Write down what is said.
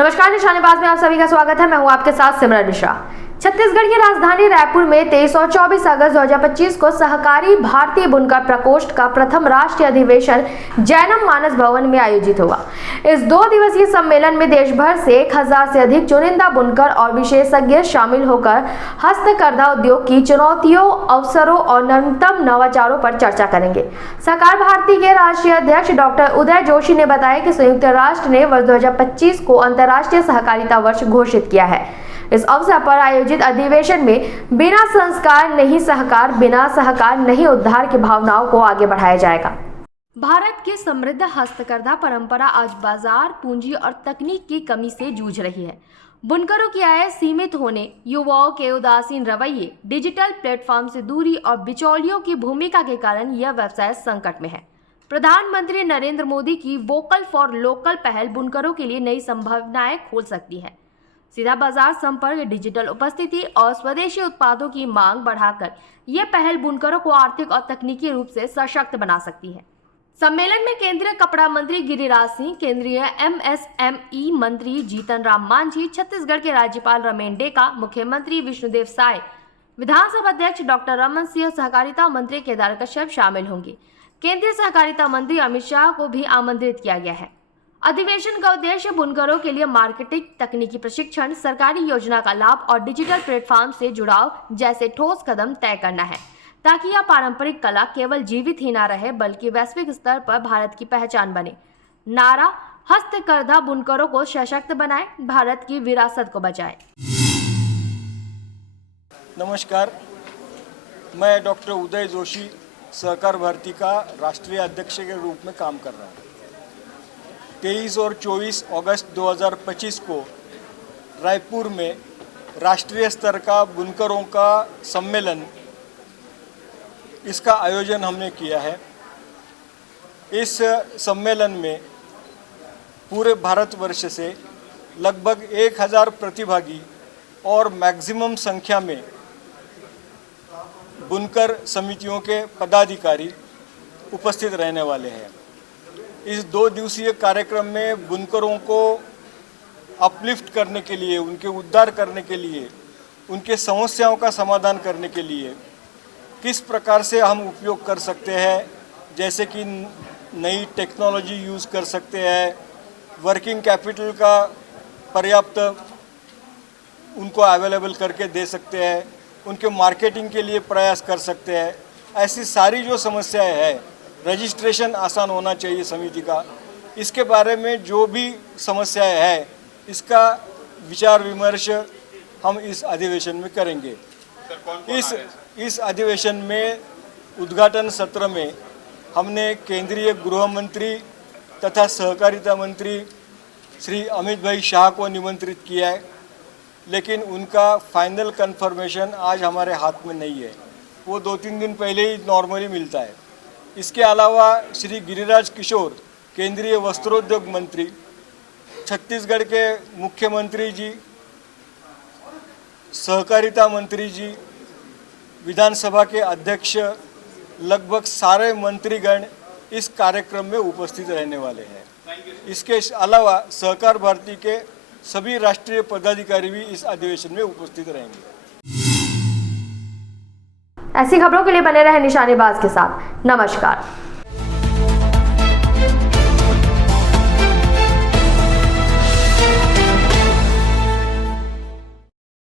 नमस्कार, निशानेबाज में आप सभी का स्वागत है। मैं हूं आपके साथ सिमरन मिश्रा। छत्तीसगढ़ की राजधानी रायपुर में 23 और 24 अगस्त 2025 को सहकारी भारतीय बुनकर प्रकोष्ठ का प्रथम राष्ट्रीय अधिवेशन जैनम मानस भवन में आयोजित होगा। इस 2 दिवसीय सम्मेलन में देश भर से 1000 से अधिक चुनिंदा बुनकर और विशेषज्ञ शामिल होकर हस्तकरघा उद्योग की चुनौतियों, अवसरों और नवीनतम नवाचारों पर चर्चा करेंगे। सहकार भारती के राष्ट्रीय अध्यक्ष डॉक्टर उदय जोशी ने बताया कि संयुक्त राष्ट्र ने वर्ष 2025 को अंतर्राष्ट्रीय सहकारिता वर्ष घोषित किया है। इस अवसर पर आयोजित अधिवेशन में बिना संस्कार नहीं सहकार, बिना सहकार नहीं उद्धार की भावनाओं को आगे बढ़ाया जाएगा। भारत की समृद्ध हस्तकरघा परंपरा आज बाजार, पूंजी और तकनीक की कमी से जूझ रही है। बुनकरों की आय सीमित होने, युवाओं के उदासीन रवैये, डिजिटल प्लेटफॉर्म से दूरी और बिचौलियों की भूमिका के कारण यह व्यवसाय संकट में है। प्रधानमंत्री नरेंद्र मोदी की वोकल फॉर लोकल पहल बुनकरों के लिए नई संभावनाएं खोल सकती है। सीधा बाजार संपर्क, डिजिटल उपस्थिति और स्वदेशी उत्पादों की मांग बढ़ाकर यह पहल बुनकरों को आर्थिक और तकनीकी रूप से सशक्त बना सकती है। सम्मेलन में केंद्रीय कपड़ा मंत्री गिरिराज सिंह, केंद्रीय MSME मंत्री जीतन राम मांझी, छत्तीसगढ़ के राज्यपाल रमेन डेका, मुख्यमंत्री विष्णुदेव साय, विधानसभा अध्यक्ष डॉक्टर रमन सिंह, सहकारिता मंत्री केदार कश्यप शामिल होंगे। केंद्रीय सहकारिता मंत्री अमित शाह को भी आमंत्रित किया गया है। अधिवेशन का उद्देश्य बुनकरों के लिए मार्केटिंग, तकनीकी प्रशिक्षण, सरकारी योजना का लाभ और डिजिटल प्लेटफॉर्म से जुड़ाव जैसे ठोस कदम तय करना है, ताकि यह पारंपरिक कला केवल जीवित ही न रहे बल्कि वैश्विक स्तर पर भारत की पहचान बने। नारा हस्तकरघा बुनकरों को सशक्त बनाए, भारत की विरासत को बचाए। नमस्कार, मैं डॉक्टर उदय जोशी सहकार भारती का राष्ट्रीय अध्यक्ष के रूप में काम कर रहा हूँ। 23 और 24 अगस्त 2025 को रायपुर में राष्ट्रीय स्तर का बुनकरों का सम्मेलन, इसका आयोजन हमने किया है। इस सम्मेलन में पूरे भारतवर्ष से लगभग 1000 प्रतिभागी और मैक्सिमम संख्या में बुनकर समितियों के पदाधिकारी उपस्थित रहने वाले हैं। इस 2 दिवसीय कार्यक्रम में बुनकरों को अपलिफ्ट करने के लिए, उनके उद्धार करने के लिए, उनके समस्याओं का समाधान करने के लिए किस प्रकार से हम उपयोग कर सकते हैं, जैसे कि नई टेक्नोलॉजी यूज़ कर सकते हैं, वर्किंग कैपिटल का पर्याप्त उनको अवेलेबल करके दे सकते हैं, उनके मार्केटिंग के लिए प्रयास कर सकते हैं। ऐसी सारी जो समस्याएं हैं, रजिस्ट्रेशन आसान होना चाहिए समिति का, इसके बारे में जो भी समस्याएं हैं, इसका विचार विमर्श हम इस अधिवेशन में करेंगे। इस अधिवेशन में उद्घाटन सत्र में हमने केंद्रीय गृह मंत्री तथा सहकारिता मंत्री श्री अमित भाई शाह को निमंत्रित किया है, लेकिन उनका फाइनल कंफर्मेशन आज हमारे हाथ में नहीं है। वो 2-3 दिन पहले ही नॉर्मली मिलता है। इसके अलावा श्री गिरिराज किशोर, केंद्रीय वस्त्रोद्योग मंत्री, छत्तीसगढ़ के मुख्यमंत्री जी, सहकारिता मंत्री जी, विधानसभा के अध्यक्ष, लगभग सारे मंत्रीगण इस कार्यक्रम में उपस्थित रहने वाले हैं। इसके अलावा सहकार भारती के सभी राष्ट्रीय पदाधिकारी भी इस अधिवेशन में उपस्थित रहेंगे। ऐसी खबरों के लिए बने रहे निशानेबाज के साथ। नमस्कार।